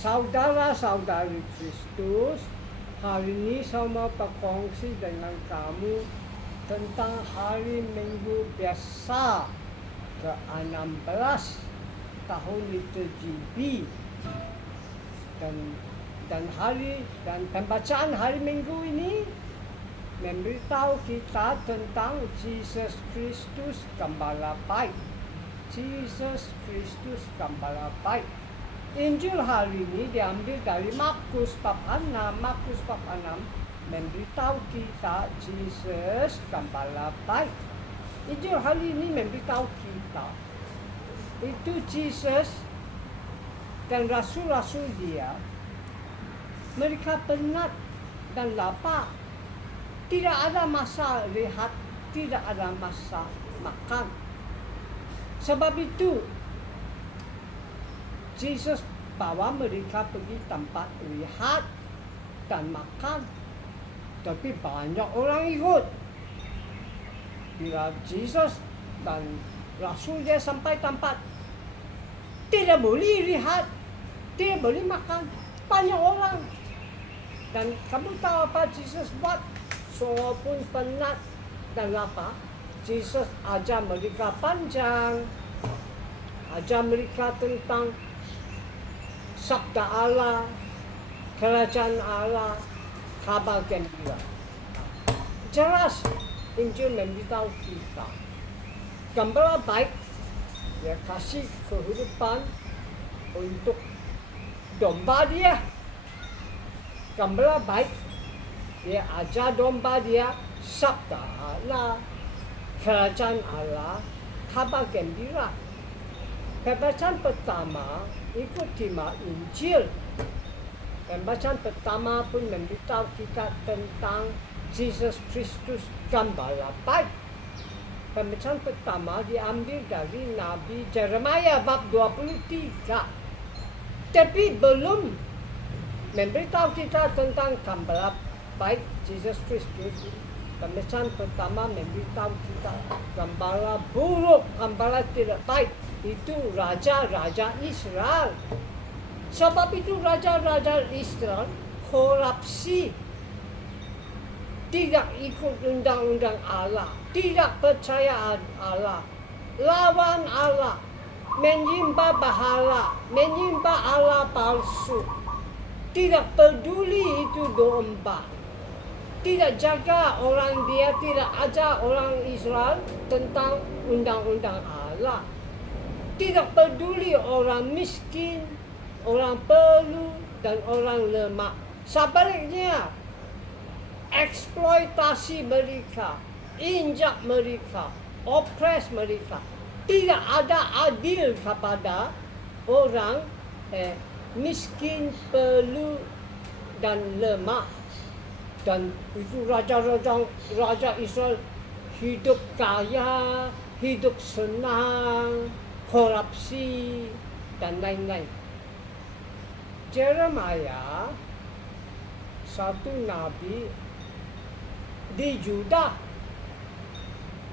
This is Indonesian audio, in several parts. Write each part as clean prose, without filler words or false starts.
Saudara-saudari Kristus, hari ini saya mau berkongsi dengan kamu tentang hari Minggu biasa ke-16 tahun liturgi B. Dan pembacaan hari Minggu ini memberitahu kita tentang Yesus Kristus Gembala Baik. Yesus Kristus Gembala Baik. Injil hari ini diambil dari Markus bab 6. Markus bab 6 memberitahu kita Yesus Gembala Baik. Injil hari ini memberitahu kita itu Yesus dan rasul-rasul dia, mereka penat dan lapar. Tidak ada masa rehat, tidak ada masa makan. Sebab itu Yesus bawa mereka pergi tempat rehat dan makan. Tapi banyak orang ikut. Bila Yesus dan Rasul dia sampai tempat, tidak boleh rehat, tidak boleh makan. Banyak orang. Dan kamu tahu apa Yesus buat? Walaupun penat dan lapar, Yesus ajar mereka panjang. Ajar mereka tentang sabda Allah, kerajaan Allah, kabar gembira. Jelas Injil memberitahu kita. Gembala baik, dia kasih kehidupan untuk domba dia. Gembala baik, dia ajar domba dia sabda Allah, kerajaan Allah, kabar gembira. Pembacaan pertama ikut tema Injil. Pembacaan pertama pun memberitahu kita tentang Yesus Kristus Gembala Baik. Pembacaan pertama diambil dari Nabi Jeremiah bab 23. Tapi belum memberitahu kita tentang Gembala Baik Yesus Kristus. Pembacaan pertama memberitahu kita gembala buruk, gembala tidak baik. Itu raja-raja Israel. Sebab itu raja-raja Israel korupsi, tidak ikut undang-undang Allah, tidak percaya Allah, lawan Allah, menyembah berhala, menyembah Allah palsu, tidak peduli itu domba, tidak jaga orang dia, tidak ajar orang Israel tentang undang-undang Allah. Tidak peduli orang miskin, orang perlu, dan orang lemah. Sebaliknya, eksploitasi mereka, injak mereka, opres mereka. Tidak ada adil kepada orang miskin, perlu, dan lemah. Dan itu raja Israel hidup kaya, hidup senang, korupsi, dan lain-lain. Jeremiah, satu nabi di Juda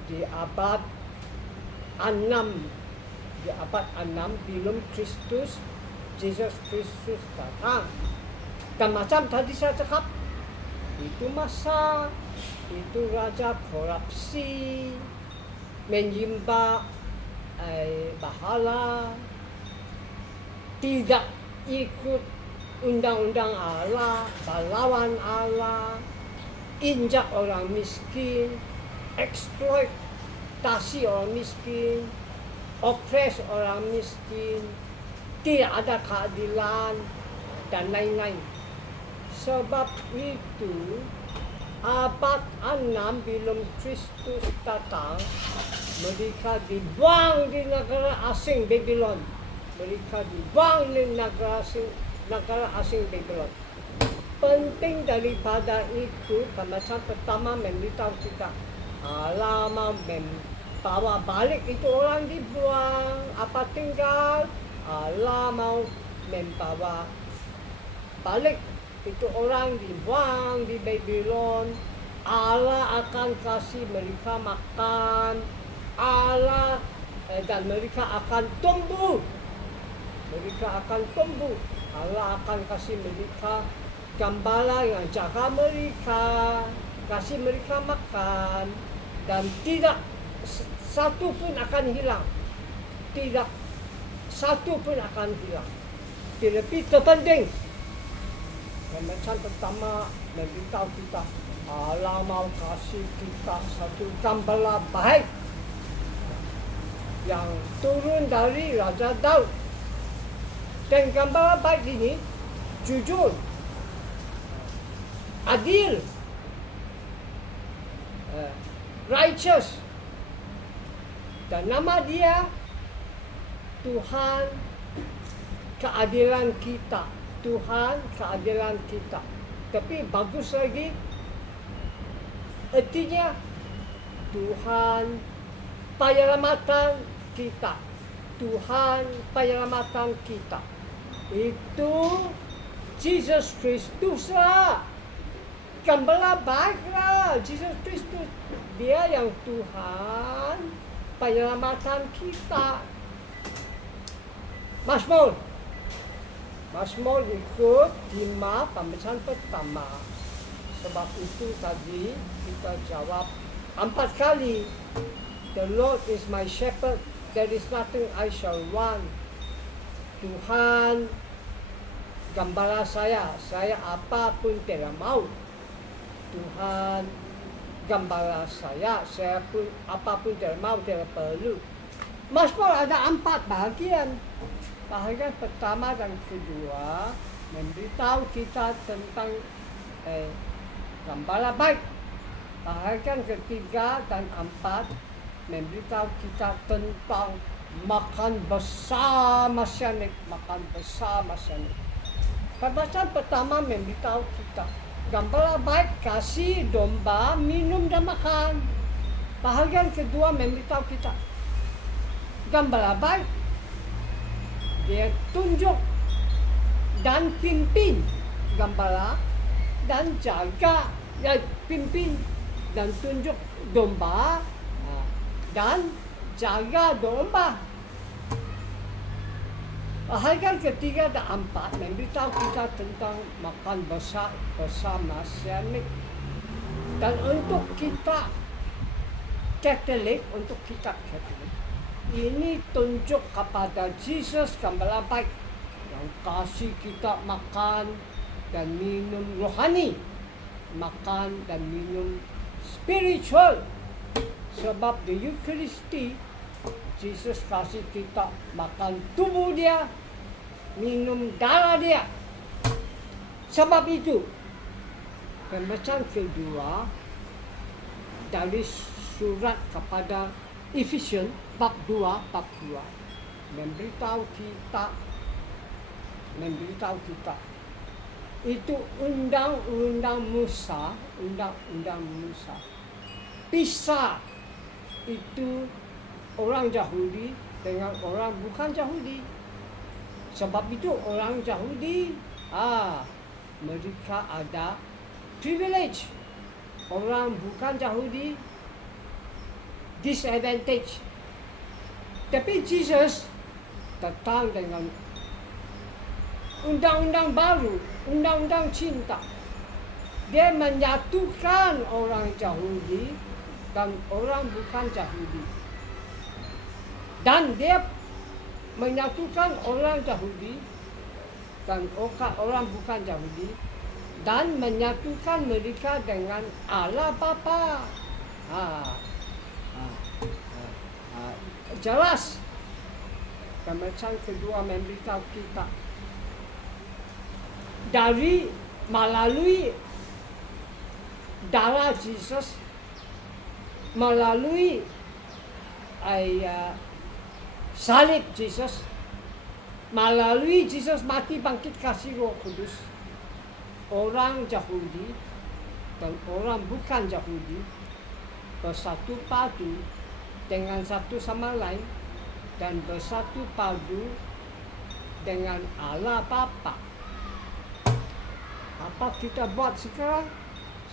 di abad 6, belum Kristus, Yesus Kristus datang. Dan macam tadi saya cakap, itu masa itu raja korupsi, menyembah berhala, tidak ikut undang-undang Allah, berlawan Allah, injak orang miskin, eksploitasi orang miskin, opres orang miskin, tidak ada keadilan, dan lain-lain. Sebab itu abad 6 belum Kristus datang, mereka dibuang di negara asing Babylon. Mereka dibuang di negara asing Babylon. Penting daripada itu, pembacaan pertama memberitahu kita Allah mau membawa balik itu orang dibuang. Apa tinggal? Allah mau membawa balik itu orang dibuang di Babylon. Allah akan kasih mereka makan. dan mereka akan tumbuh. Mereka akan tumbuh. Allah akan kasih mereka gembala yang jaga mereka, kasih mereka makan, dan tidak satu pun akan hilang. Tidak satu pun akan hilang. Tetapi terpenting, macam pertama memberitahu kita, Allah mau kasih kita satu gembala baik yang turun dari Raja Daud. Dan gembala baik ini jujur, adil, righteous, dan nama dia Tuhan keadilan kita. Tuhan keadilan kita. Tapi bagus lagi, artinya Tuhan penyelamatan kita. Tuhan penyelamatan kita. Itu Jesus Kristus lah. Gembala baik lah. Jesus Kristus. Dia yang Tuhan penyelamatan kita. Mazmur ikut 5 pembacaan pertama. Sebab itu tadi kita jawab 4 kali. The Lord is my shepherd, there is nothing I shall want. Tuhan gembala saya apapun tidak mau. Tuhan gembala saya pun apapun tidak mau, tidak perlu. Mazmur ada 4 bahagian. Bahagian pertama dan kedua memberitahu kita tentang gembala baik. Bahagian ketiga dan 4 memberitahu kita tentang makan bersama-sama. Pembacaan pertama memberitahu kita gembala baik kasih domba minum dan makan. Bahagian kedua memberitahu kita gembala baik dia tunjuk dan pimpin gembala dan jaga, pimpin dan tunjuk domba dan jaga domba. Bahagian ketiga dan 4 memberitahu kita tentang makan bersama. Dan untuk kita Katolik, ini tunjuk kepada Jesus gembala baik yang kasih kita makan dan minum rohani, makan dan minum spiritual. Sebab di Eucharisti Jesus kasih kita makan tubuh dia, minum darah dia. Sebab itu pembacaan kedua dari surat kepada Efesian bab 2 memberitahu kita itu undang-undang Musa, pisah itu orang Yahudi dengan orang bukan Yahudi. Sebab itu orang Yahudi mereka ada privilege. Orang bukan Yahudi disadvantage. Tapi Jesus datang dengan undang-undang baru, undang-undang cinta. Dia menyatukan orang Yahudi dan orang bukan Yahudi. Dan dia menyatukan orang Yahudi dan orang bukan Yahudi dan menyatukan mereka dengan Allah Bapa. Jelas. Pembacaan kedua memberitahu kita melalui darah Yesus, melalui salib Yesus, melalui Yesus mati bangkit kasih Roh Kudus, orang Yahudi dan orang bukan Yahudi bersatu padu dengan satu sama lain dan bersatu padu dengan Allah Bapa. Apa kita buat sekarang?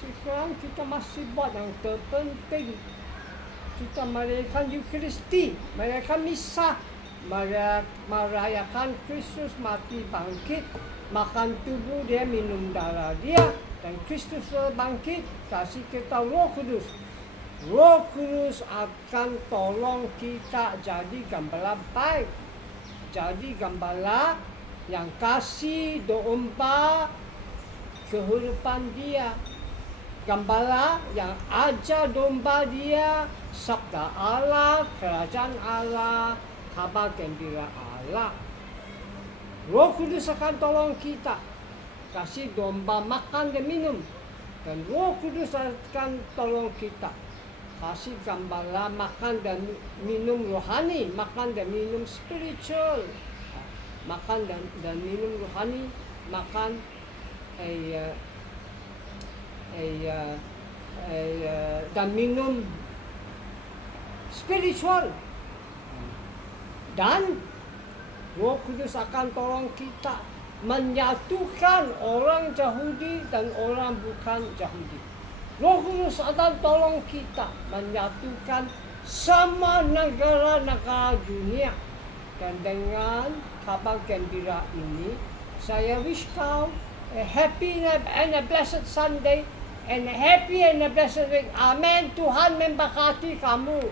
Sekarang kita masih buat yang terpenting. Kita merayakan Eucharisti, merayakan Misa merayakan Kristus mati bangkit, makan tubuh dia, minum darah dia, dan Kristus bangkit, kasih kita Roh Kudus. Roh Kudus akan tolong kita jadi gembala baik, jadi gembala yang kasih domba kehidupan dia, gembala yang ajar domba dia sabda Allah, kerajaan Allah, kabar gembira Allah. Roh Kudus akan tolong kita, kasih domba makan dan minum, dan Roh Kudus akan tolong kita, kasih gembala makan dan minum rohani, makan dan minum spiritual, makan dan minum rohani, makan dan minum spiritual. Dan Roh Kudus akan tolong kita menyatukan orang Yahudi dan orang bukan Yahudi. Roh Kudus akan tolong kita menyatukan sama negara-negara dunia. Dan dengan kabar gembira ini, saya wish kau a happy and a blessed Sunday and a happy and a blessed week. Amen. Tuhan memberkati kamu.